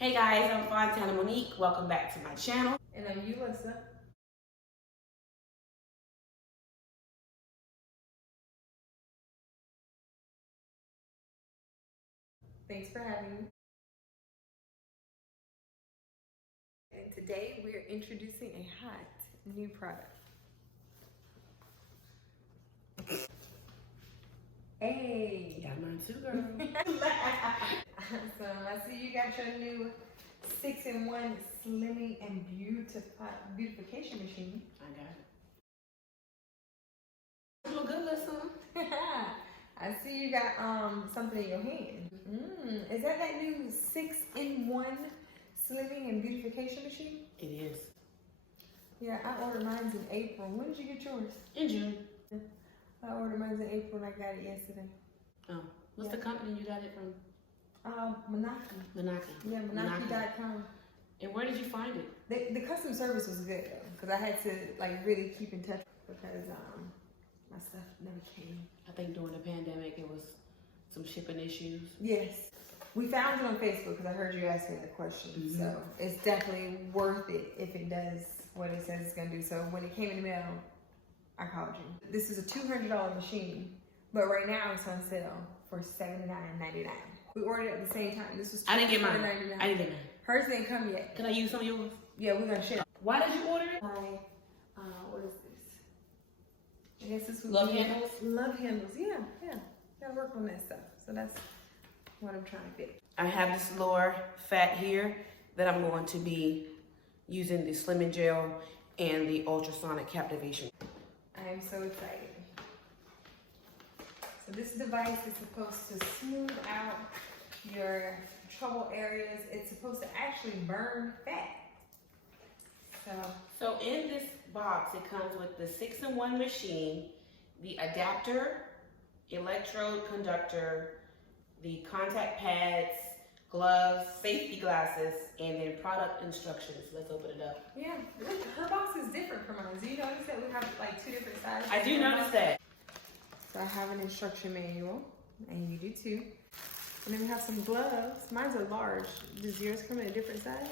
Hey guys, I'm Fontana Monique. Welcome back to my channel. And I'm Ulissa. Thanks for having me. And today we're introducing a hot new product. Hey! Got mine too, girl. So I see you got your new 6-in-1 slimming and beautification machine. I got it. Look good, listen. I see you got something in your hand. Is that new 6-in-1 slimming and beautification machine? It is. Yeah, I ordered mine in April. When did you get yours? In June. I ordered mine in April and I got it yesterday. Oh, what's the company you got it from? MONAQI. MONAQI. Yeah, MONAQI.com. And where did you find it? The customer service was good though, because I had to really keep in touch because my stuff never came. I think during the pandemic it was some shipping issues. Yes. We found it on Facebook because I heard you asking the question. So it's definitely worth it if it does what it says it's going to do. So when it came in the mail, I called you. This is a $200 machine, but right now it's on sale for $79.99. We ordered it at the same time. This was I didn't get mine. $29.99. I didn't get mine. Hers didn't come yet. Can I use some of yours? Yeah, we're going to share. Why did you order it? What is this? I guess this was Love handles? Love handles, yeah. Gotta work on that stuff. So that's what I'm trying to fit. I have this lower fat here that I'm going to be using the Slimming Gel and the Ultrasonic Cavitation. I am so excited. So this device is supposed to smooth out your trouble areas. It's supposed to actually burn fat. So in this box, it comes with the 6-in-1 machine, the adapter, electrode conductor, the contact pads, gloves, safety glasses, and then product instructions. Let's open it up. Yeah, look, her box is different from ours. Do you notice that we have like 2 different sizes? I do notice that. So I have an instruction manual, and you do too. And then we have some gloves. Mine's are large. Does yours come in a different size?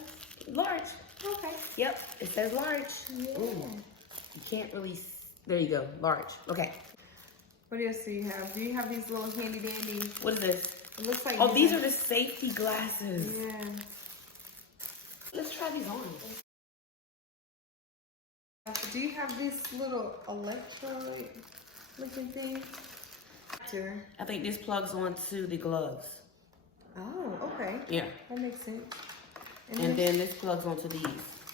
Large. Okay. Yep, it says large. Yeah. Ooh, you can't really, there you go, large. Okay. What else do you have? Do you have these little handy dandy? What is this? It looks like. Oh, these are the safety glasses. Yeah. Let's try these on. Do you have this little electrode looking thing? I think this plugs onto the gloves. Oh, okay. Yeah. That makes sense. And then this plugs onto these.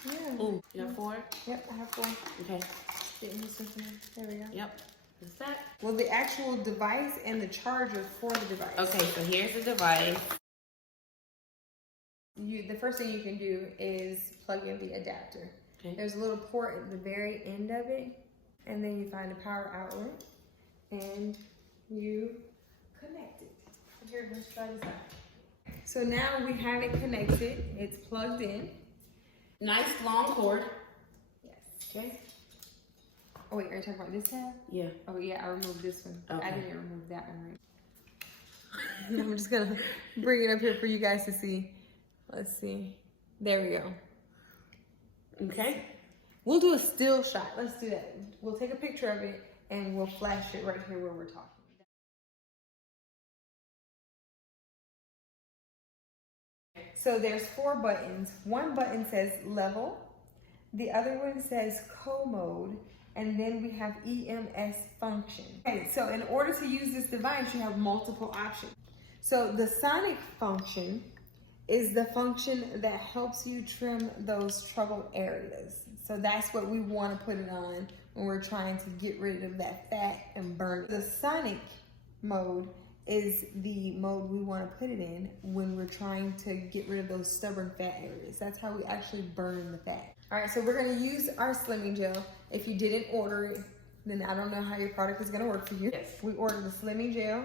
Yeah. Ooh, you have 4? Yep, I have 4. Okay. There we go. Yep. What's that? Well, the actual device and the charger for the device. Okay, so here's the device. The first thing you can do is plug in the adapter. Okay. There's a little port at the very end of it, and then you find a power outlet, and you connect it. Here, let's try this out. So now we have it connected. It's plugged in. Nice long cord. Yes. Okay. Oh wait, are you talking about this tab? Yeah. Oh yeah, I removed this one. Okay. I didn't remove that one, right? I'm just gonna bring it up here for you guys to see. Let's see. There we go. Okay. We'll do a still shot. Let's do that. We'll take a picture of it and we'll flash it right here where we're talking. So there's 4 buttons. One button says level. The other one says co-mode. And then we have EMS function. Okay, so in order to use this device, you have multiple options. So the sonic function is the function that helps you trim those troubled areas. So that's what we want to put it on when we're trying to get rid of that fat and burn it. The sonic mode is the mode we want to put it in when we're trying to get rid of those stubborn fat areas. That's how we actually burn the fat. All right, so we're going to use our slimming gel. If you didn't order it, then I don't know how your product is going to work for you. Yes. We ordered the slimming gel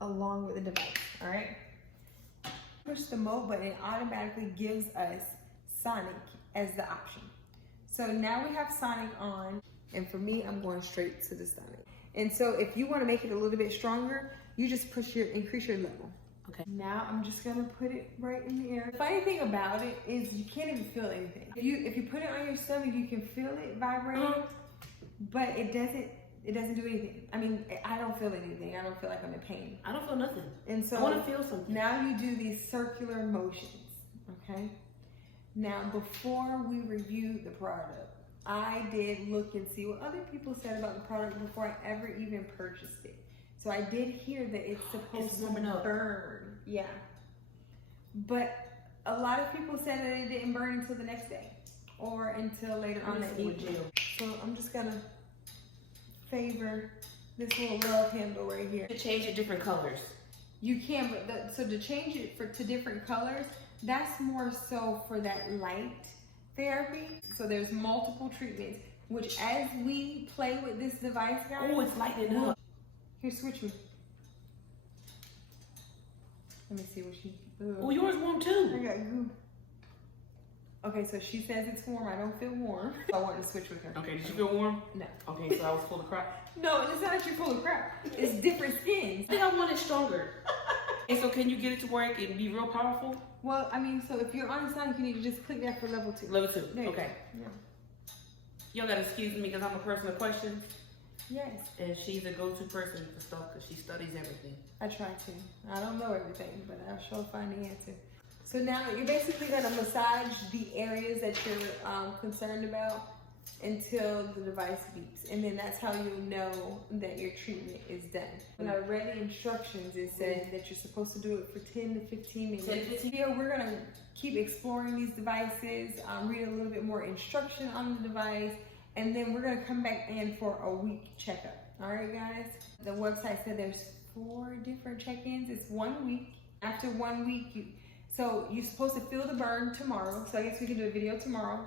along with the device, all right? Push the mode button, it automatically gives us Sonic as the option. So now we have Sonic on, and for me, I'm going straight to the Sonic. And so if you want to make it a little bit stronger, You just increase your level. Okay. Now I'm just gonna put it right in the air. The funny thing about it is you can't even feel anything. If you put it on your stomach, you can feel it vibrating, but it doesn't do anything. I mean, I don't feel anything. I don't feel like I'm in pain. I don't feel nothing. And so I want to feel something. Now you do these circular motions, okay? Now, before we review the product, I did look and see what other people said about the product before I ever even purchased it. So I did hear that it's supposed to burn. Yeah. But a lot of people said that it didn't burn until the next day or until later on that evening. So I'm just gonna favor this little love handle right here. To change it different colors. You can, but so to change it to different colors, that's more so for that light therapy. So there's multiple treatments, which as we play with this device, guys. Oh, it's lighting up. Here, switch me. Let me see what she. Oh, yours warm too. I got goo. Okay, so she says it's warm. I don't feel warm. I wanted to switch with her. Okay, did you feel warm? No. Okay, so I was full of crap. No, it's not that you're full of crap. It's different skins. I think I want it stronger. And so can you get it to where it can be real powerful? Well, I mean, so if you're on Sonic, you need to just click that for level 2. Level 2, There okay. Yeah. Y'all gotta excuse me because I'm a person of questions. Yes. And she's a go-to person for stuff because she studies everything. I try to. I don't know everything, but I'll sure find the answer. So now you're basically gonna massage the areas that you're concerned about until the device beeps. And then that's how you'll know that your treatment is done. When I read the instructions, it said that you're supposed to do it for 10 to 15 minutes. 10 to 15. Yeah, we're gonna keep exploring these devices, read a little bit more instruction on the device, and then we're gonna come back in for a week checkup. All right, guys? The website said there's 4 different check-ins. It's 1 week. After 1 week, so you're supposed to feel the burn tomorrow. So I guess we can do a video tomorrow,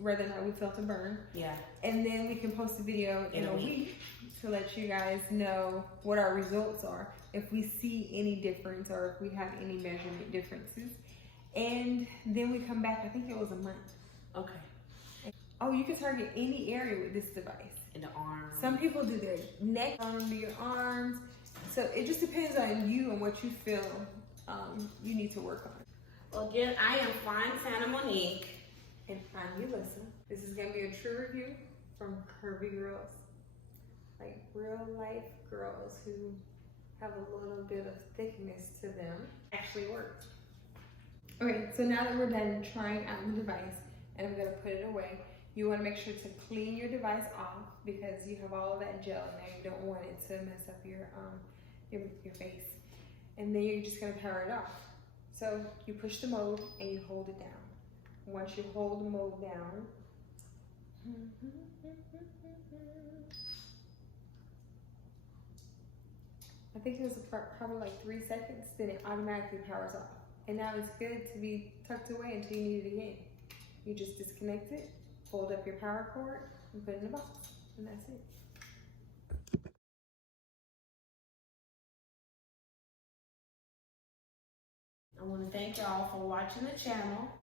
whether or not we felt the burn. Yeah. And then we can post a video in a week to let you guys know what our results are, if we see any difference or if we have any measurement differences. And then we come back, I think it was a month. Okay. Oh, you can target any area with this device. In the arms. Some people do their neck, under your arms. So it just depends on you and what you feel you need to work on. Well, again, I am Fontana Monique. And I'm Ulissa. This is gonna be a true review from curvy girls. Like real life girls who have a little bit of thickness to them. Actually works. Okay, so now that we're done trying out the device and I'm gonna put it away, you wanna make sure to clean your device off because you have all of that gel in there. You don't want it to mess up your face. And then you're just gonna power it off. So you push the mode and you hold it down. Once you hold the mode down, I think it was probably like 3 seconds, then it automatically powers off. And now it's good to be tucked away until you need it again. You just disconnect it, fold up your power cord, and put it in the box, and that's it. I want to thank y'all for watching the channel.